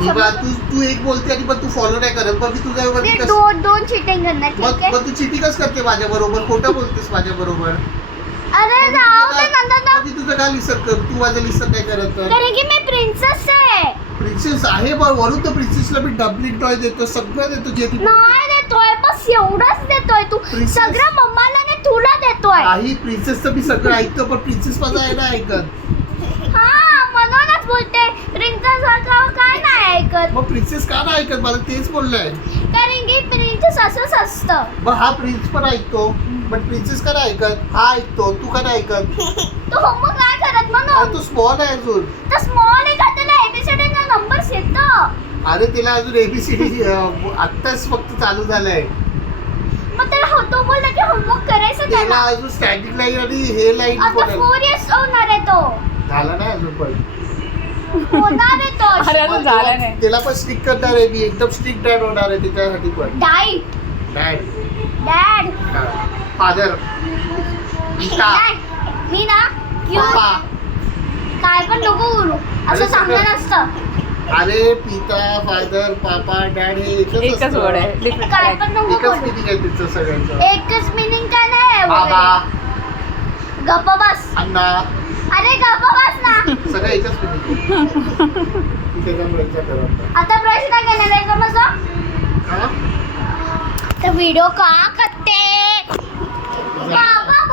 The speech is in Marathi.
तू एक बोलते आणि पण तू फॉलो नाही करत. मग मी तुझ्यावर दोन चिटिंग करणार. ठीक आहे मग तू चिटिंगच करते माझ्या बरोबर. खोटं बोलतेस माझ्या बरोबर. अरे जाऊ दे नंतर. मी तुझं काय लिसन कर. तू माझं लिसन नाही करत तर. कारण की मी प्रिन्सेस आहे. प्रिन्सेस आहे बरं. वरून तर प्रिन्सेसला मी डबलिंग टॉय देतो. सगळं देतो जे ती नाही देतोय. बस एवढंच देतोय तू. सगळं मम्माला ने तुला देतोय. काही प्रिन्सेसचं मी सगळं ऐकतो पण प्रिन्सेस माझा आहे ना ऐकत. हा म्हणूनच बोलते प्रिन्सेस काय नाही ऐकत. मग प्रिन्सेस का नाही ऐकत मला तेच बोललंय. कारण की प्रिन्सेस असंच असतं. मग हा प्रिन्स पण ऐकतो पण प्रिन्सेस का नाही ऐकत. हा ऐकतो तू का नाही ऐकत. तू होमवर्क नाही करत म्हणून. तू स्मॉल आहे अजून. तर स्मॉल आहे का त्याला एबीसीडी ना नंबर्स येतं. अरे तिला अजून एबीसीडी आत्ताच फक्त चालू झालंय. मग त्याला होतो बोलला की होमवर्क करायचं त्याला त्याला. अजून स्टँडिंग लाईन आणि हे लाईन आता 4 इयर्स होणार आहे तो. झाला नाही अजून पण. होणार आहे तो. अरे अजून झालं नाही. त्याला पण स्ट्रिक्ट करणार आहे मी. एकदम स्ट्रिक्ट डॅड होणार आहे त्याच्यासाठी पण. डाईट. डॅड फादर मी ना पप्पा. काय पण नको बोलू. असं चांगलं नसतं. अरे पिता फादर पापा डॅड हे एकच वर्ड आहे. डिफरंट काय पण नको एकच बोलू. मिनिंग आहे तिचं सगळ्यांचं. एकच मिनिंग काय नाही बाबा गप्प बस. अण्णा अरे गप्प बस ना. सगळं एकच मिनिंग. आता प्रश्न केलेला आहे समजलं. तर व्हिडिओ का करते.